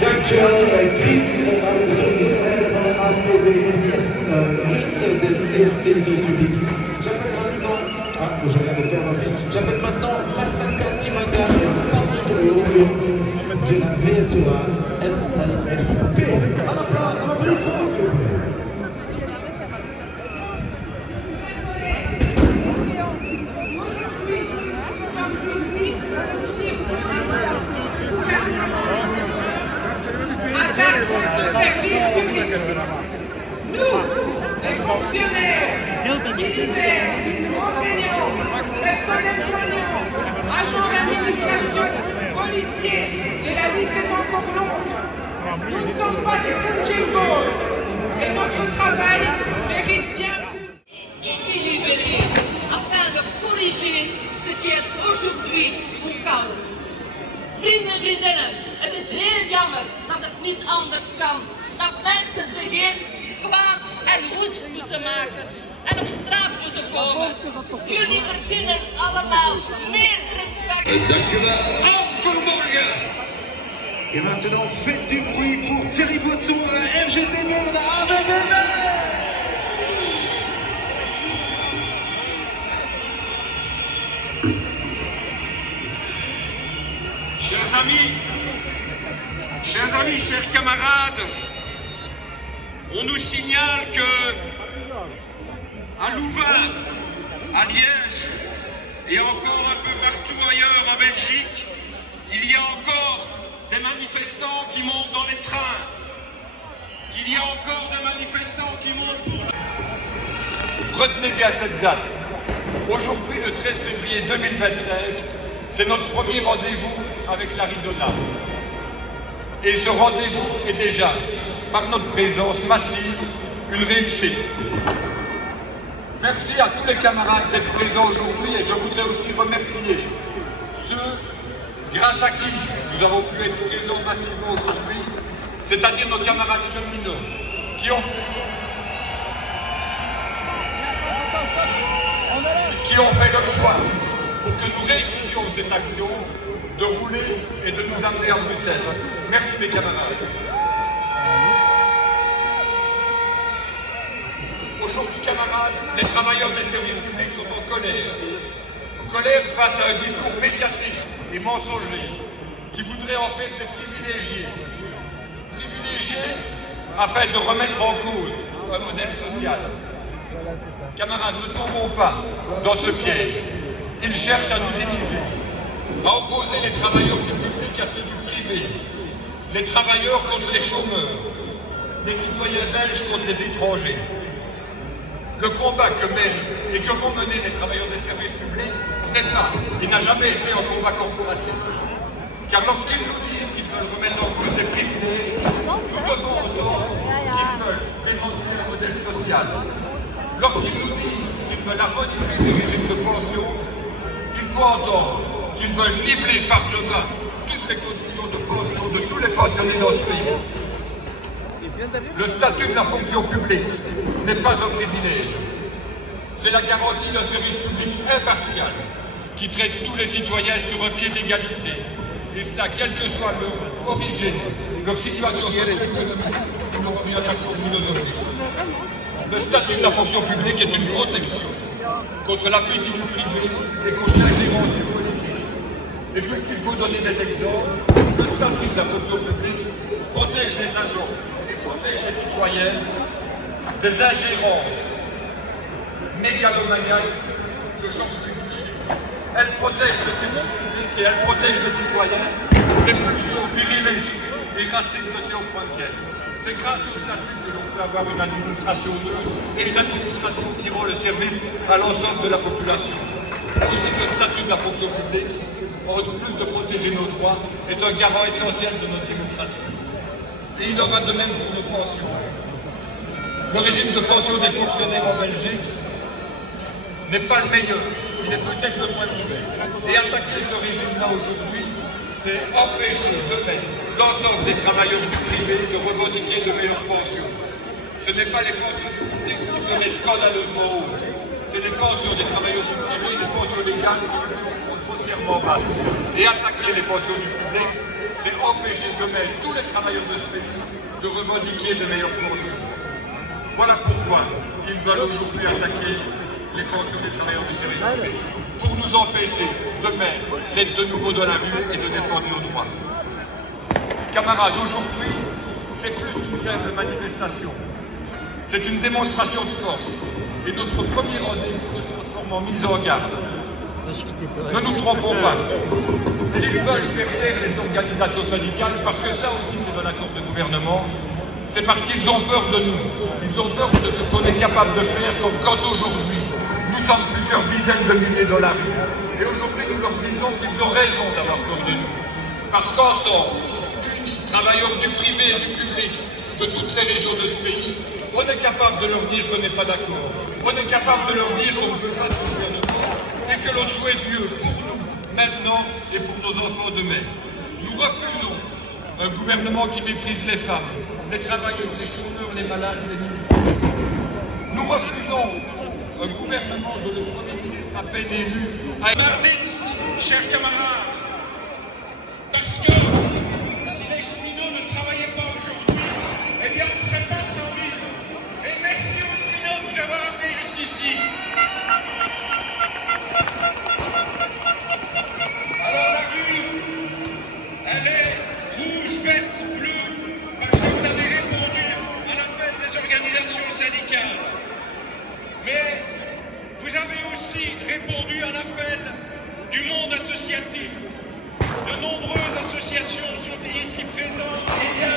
Dankjewel Chris van de zorgdienstleider van de ACBSS, de CSC Service Public. J'appelle maintenant Masaka Timaga et Patrick Léon de la VSOA SLFP. Un applaudissement s'il vous plaît. Nous, les fonctionnaires, militaires, enseignants, personnels soignants, agents d'administration, policiers, et la liste est encore longue. Nous ne sommes pas des Kujimbo et notre travail mérite bien équilibré afin de corriger ce qui est aujourd'hui een chaos. Vrienden en vriendinnen, het is heel jammer dat het niet anders kan. Dat mensen zich eerst kwaad en woest moeten maken en op straat moeten komen. Jullie verdienen allemaal meer respect. Dank u wel. Encore morgen. Et maintenant, faites du bruit pour Thierry Boitson à la FGT de la ABBV. Chers amis, chers camarades, on nous signale que à Louvain, à Liège et encore un peu partout ailleurs en Belgique, il y a encore des manifestants qui montent dans les trains. Il y a encore des manifestants qui montent pour... Retenez bien cette date. Aujourd'hui, le 13 février 2025, c'est notre premier rendez-vous avec l'Arizona. Et ce rendez-vous est déjà, par notre présence massive, une réussite. Merci à tous les camarades d'être présents aujourd'hui et je voudrais aussi remercier ceux grâce à qui nous avons pu être présents massivement aujourd'hui, c'est-à-dire nos camarades cheminots qui ont fait le choix pour que nous réussissions cette action de rouler et de nous amener à Bruxelles. Merci mes camarades. Aujourd'hui, camarades, les travailleurs des services publics sont en colère. En colère face à un discours médiatique et mensonger qui voudrait en fait des privilégiés. Privilégiés afin de remettre en cause un modèle social. Camarades, ne tombons pas dans ce piège. Ils cherchent à nous diviser, à opposer les travailleurs du public à ceux du privé, les travailleurs contre les chômeurs, les citoyens belges contre les étrangers. Le combat que mènent et que vont mener les travailleurs des services publics n'est pas et n'a jamais été un combat corporatiste. Car lorsqu'ils nous disent qu'ils veulent remettre en cause des privilèges, d'harmoniser les régimes de pension, il faut entendre qu'ils veulent niveler par le bas toutes les conditions de pension de tous les pensionnés dans ce pays. Le statut de la fonction publique n'est pas un privilège. C'est la garantie d'un service public impartial qui traite tous les citoyens sur un pied d'égalité. Et cela, quelle que soit leur origine, leur situation socio-économique ou leur orientation philosophique. Le statut de la fonction publique est une protection contre l'appétit du privé et contre l'ingérence du politique. Et puisqu'il faut donner des exemples, le statut de la fonction publique protège les agents et protège les citoyens des ingérences mégalomaniaques de Georges Boucher. Elle protège le service public et elle protège les citoyens des pulsions viriles et racistes de Théo Frankel. C'est grâce au statut que l'on peut avoir une administration neutre et une administration qui rend le service à l'ensemble de la population. Aussi, le statut de la fonction publique, en plus de protéger nos droits, est un garant essentiel de notre démocratie. Et il en va de même pour nos pensions. Le régime de pension des fonctionnaires en Belgique n'est pas le meilleur, il est peut-être le moins mauvais. Et attaquer ce régime-là aujourd'hui, c'est empêcher l'ensemble des travailleurs du privé de revendiquer de meilleures pensions. Ce n'est pas les pensions du public qui sont scandaleusement hautes, c'est les pensions des travailleurs du privé, des pensions légales qui sont foncièrement basses. Et attaquer les pensions du public, c'est empêcher demain tous les travailleurs de ce pays de revendiquer de meilleures pensions. Voilà pourquoi ils veulent aujourd'hui attaquer les pensions des travailleurs du service public, pour nous empêcher demain d'être de nouveau dans la rue et de défendre nos droits. Camarades, aujourd'hui, c'est plus qu'une simple manifestation. C'est une démonstration de force. Et notre premier rendez-vous se transforme en mise en garde. Ne nous trompons pas. S'ils veulent faire taire les organisations syndicales, parce que ça aussi c'est de l'accord de gouvernement, c'est parce qu'ils ont peur de nous. Ils ont peur de ce qu'on est capable de faire, comme quand aujourd'hui, nous sommes plusieurs dizaines de milliers de la rue. Et aujourd'hui, nous leur disons qu'ils ont raison d'avoir peur de nous. Parce qu'ensemble, unis, travailleurs du privé et du public, de toutes les régions de ce pays, on est capable de leur dire qu'on n'est pas d'accord. On est capable de leur dire qu'on ne veut pas de ce gouvernement et que l'on souhaite mieux pour nous, maintenant, et pour nos enfants demain. Nous refusons un gouvernement qui méprise les femmes, les travailleurs, les chômeurs, les malades, les militaires. Nous refusons un gouvernement dont le Premier ministre à peine élu a... Martinst, chers camarades, parce que si les cheminots ne travaillaient pas aujourd'hui, eh bien on ne serait pas 100 000. Et merci aux cheminots de nous avoir amenés jusqu'ici. Alors la rue, elle est rouge, verte, bleue, parce que vous avez répondu à l'appel des organisations syndicales. Mais vous avez aussi répondu à l'appel du monde associatif. De nombreuses associations sont ici présentes et bien